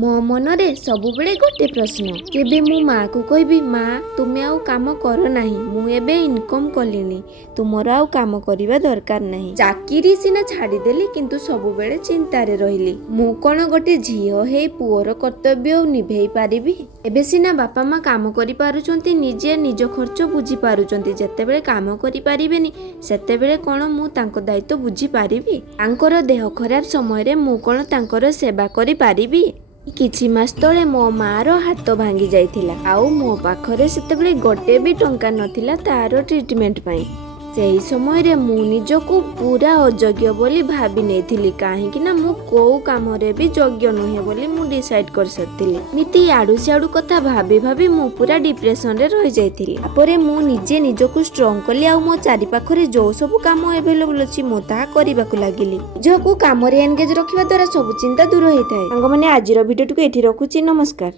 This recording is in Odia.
ମୋ ମନରେ ସବୁବେଳେ ଗୋଟେ ପ୍ରଶ୍ନ, କେବେ ମୁଁ ମାଆକୁ କହିବି ମା ତୁମେ ଆଉ କାମ କର ନାହିଁ, ମୁଁ ଏବେ ଇନକମ୍ କଲିଣି, ତୁମର ଆଉ କାମ କରିବା ଦରକାର ନାହିଁ। ଚାକିରି ସିନା ଛାଡ଼ିଦେଲି କିନ୍ତୁ ସବୁବେଳେ ଚିନ୍ତାରେ ରହିଲି। ମୁଁ କ'ଣ ଗୋଟେ ଝିଅ ହେଇ ପୁଅର କର୍ତ୍ତବ୍ୟ ନିଭେଇ ପାରିବି? ଏବେ ସିନା ବାପା ମା କାମ କରିପାରୁଛନ୍ତି, ନିଜେ ନିଜ ଖର୍ଚ୍ଚ ବୁଝି ପାରୁଛନ୍ତି। ଯେତେବେଳେ କାମ କରିପାରିବେନି ସେତେବେଳେ କ'ଣ ମୁଁ ତାଙ୍କ ଦାୟିତ୍ୱ ବୁଝିପାରିବି? ତାଙ୍କର ଦେହ ଖରାପ ସମୟରେ ମୁଁ କ'ଣ ତାଙ୍କର ସେବା କରିପାରିବି? କିଛି ମାସ ତଳେ ମୋ ମାଆର ହାତ ଭାଙ୍ଗି ଯାଇଥିଲା, ଆଉ ମୋ ପାଖରେ ସେତେବେଳେ ଗୋଟେ ବି ଟଙ୍କା ନଥିଲା ତାର ଟ୍ରିଟମେଣ୍ଟ ପାଇଁ। ସେହି ସମୟରେ ମୁଁ ନିଜକୁ ପୁରା ଅଯୋଗ୍ୟ ବୋଲି ଭାବି ନେଇଥିଲି, କାହିଁକି ନା ମୁଁ କୋଉ କାମରେ ବି ଯୋଗ୍ୟ ନୁହେଁ ବୋଲି ମୁଁ ଡିସାଇଡ୍ କରିସାରିଥିଲି। ଏମିତି ଆଡୁ ସିଆଡୁ କଥା ଭାବି ଭାବି ମୁଁ ପୁରା ଡିପ୍ରେସନରେ ରହିଯାଇଥିଲି। ତାପରେ ମୁଁ ନିଜେ ନିଜକୁ ଷ୍ଟ୍ରଙ୍ଗ କଲି, ଆଉ ମୋ ଚାରି ପାଖରେ ଯୋଉ ସବୁ କାମ ଏଭେଲେବୁଲ ଅଛି ମୁଁ ତାହା କରିବାକୁ ଲାଗିଲି। ନିଜକୁ କାମରେ ଏନଗେଜ ରଖିବା ଦ୍ୱାରା ସବୁ ଚିନ୍ତା ଦୂର ହେଇଥାଏ। ସାଙ୍ଗମାନେ ଆଜିର ଭିଡିଓଟିକୁ ଏଠି ରଖୁଛି। ନମସ୍କାର।